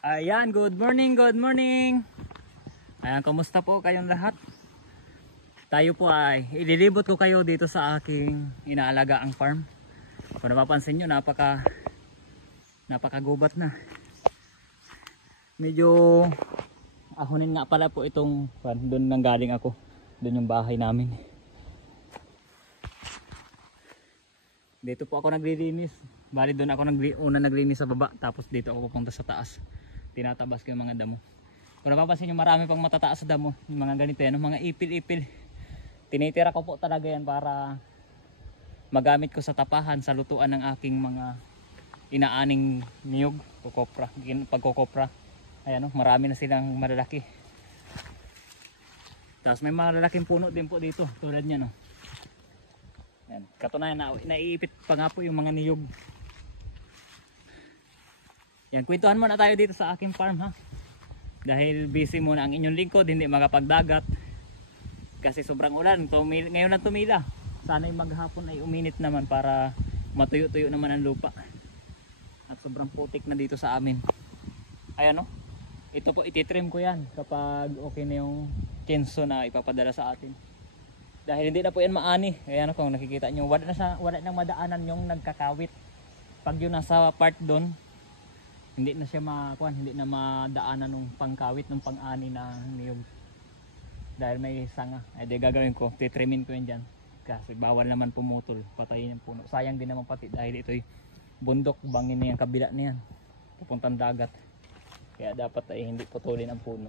Ayan, good morning, good morning. Ayan, kamusta po kayong lahat? Tayo po ay ililibot ko kayo dito sa aking inaalagaang farm. Kung napapansin nyo, napakagubat na. Medyo ahonin nga pala po itong doon nang galing ako. Doon yung bahay namin. Dito po ako naglilinis. Bali doon ako una naglinis sa baba, tapos dito ako pupunta sa taas. Tinatabas ko yung mga damo. Kung napapansin nyo, marami pang matataas sa damo. Yung mga ganito yan, mga ipil-ipil. Tinitira ko po talaga yan para magamit ko sa tapahan, sa lutuan ng aking mga inaaning niyog, pagkokopra. Ayan o, marami na silang malalaki. Tapos may malalaking puno din po dito, tulad niya no. Ayan, katunayan na naiipit pa nga po yung mga niyog. Yan, kwentuhan muna tayo dito sa aking farm ha. Dahil busy muna ang inyong lingkod, hindi makapagdagat. Kasi sobrang ulan, ngayon lang tumila. Sana'y maghapon ay uminit naman para matuyo-tuyo naman ang lupa. At sobrang putik na dito sa amin. Ayan o, ito po ititrim ko yan kapag okay na yung kinso na ipapadala sa atin. Dahil hindi na po yan maani. Ayan o, kung nakikita nyo, wala nang madaanan yung nagkakawit. Pag yun nasa part doon, hindi na siya hindi na madaanan ng pangkawit ng pang-ani na niyog. Dahil may sanga, ay di gagawin ko, titrimin ko yun dyan. Kasi bawal naman pumutol, patayin yung puno. Sayang din naman pati dahil ito'y bundok, bangin na yung kabila niyan, pupuntang dagat. Kaya dapat ay hindi putulin ang puno.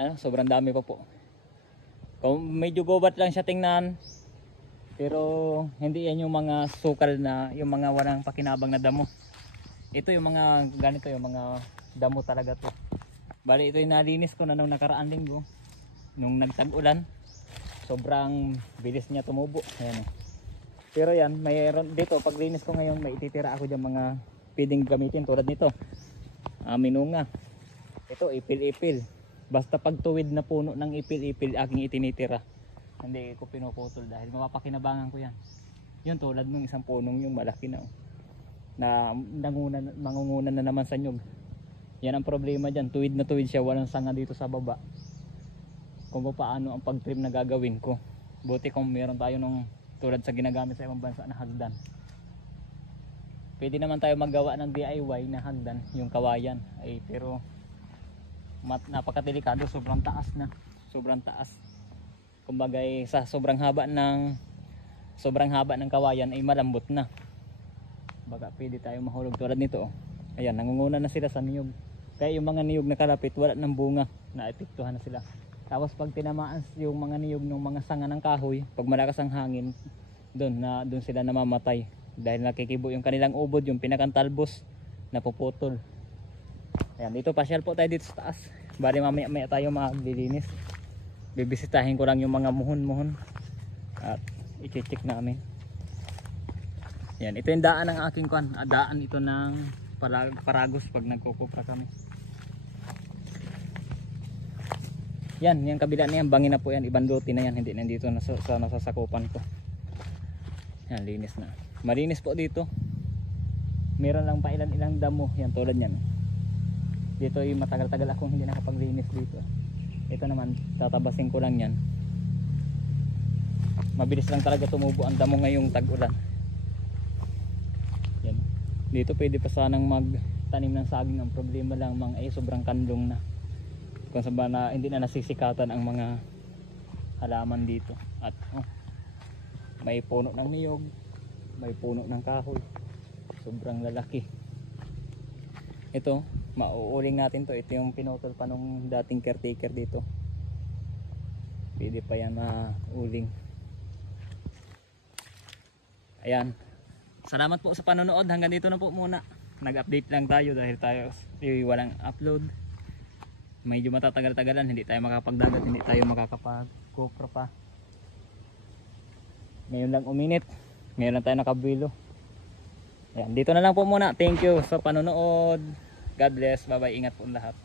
Ano, sobrang dami pa po. Kung medyo gobat lang siya tingnan, pero hindi yan yung mga sukal na, yung mga walang pakinabang na damo. Ito yung mga ganito, yung mga damo talaga to. Bali ito yung nalinis ko na nung nakaraan linggo. Nung nagtag-ulan, sobrang bilis niya tumubo. Ayan. Pero yan, mayroon dito, pag linis ko ngayon, may ititira ako dyan mga pwedeng gamitin tulad nito. Minunga. Ito, ipil-ipil. Basta pag tuwid na puno ng ipil-ipil, aking itinitira. Hindi ko pinuputol dahil mapapakinabangan ko yan. Yun tulad ng isang punong yung malaki na mangunguna na naman sa nyug. Yan ang problema dyan, tuwid na tuwid siya, walang sanga dito sa baba. Kung paano ang pag-trim na gagawin ko. Buti kung meron tayo nung tulad sa ginagamit sa ibang bansa na hagdan. Pwede naman tayo maggawa ng DIY na hagdan, yung kawayan. Pero napakadelikado, sobrang taas na. Sobrang taas. Kumbaga sa sobrang haba ng kawayan ay malambot na. Baka pwede tayo mahulog tulad nito. Ayan, nangunguna na sila sa niyog. Kaya yung mga niyog na kalapit, wala ng bunga, naepektuhan na sila. Tapos pag tinamaan yung mga niyog ng mga sanga ng kahoy, pag malakas ang hangin, doon sila namamatay. Dahil nakikibo yung kanilang ubod, yung pinakantalbos, napuputol. Ayan, dito pasyal po tayo dito sa taas. Bali mamaya tayo maglilinis. Bibisitahin ko lang yung mga muhon-muhon. At i-check namin. Yan, ito yung daan ng aking daan ito ng Paragos pag nagkukupra kami. Yan, yung kabila na yan, bangin na po yan, ibang lote na yan, hindi nandito sa nasasakupan ko. Yan, linis na. Malinis po dito. Meron lang pa ilang damo, yan tulad yan. Dito yung matagal-tagal akong hindi nakapaglinis dito. Ito naman, tatabasin ko lang yan. Mabilis lang talaga tumubo ang damo ngayong tag-ulan. Dito pwede pa sanang magtanim ng saging. Ang problema lang sobrang kandong na. Kung saan na hindi na nasisikatan ang mga halaman dito. At may puno ng niyog, may puno ng kahoy. Sobrang lalaki. Ito, mauuling natin to. Ito yung pinutol pa nung dating caretaker dito. Pwede pa yan mauling. Ayan. Salamat po sa panonood. Hanggang dito na po muna. Nag-update lang tayo dahil tayo walang upload. Medyo matatagal-tagalan. Hindi tayo makapagdagat. Hindi tayo makakapag-GoPro pa. Ngayon lang uminit. Ngayon lang tayo nakabuelo. Ayan, dito na lang po muna. Thank you sa panonood. God bless. Bye bye. Ingat po lahat.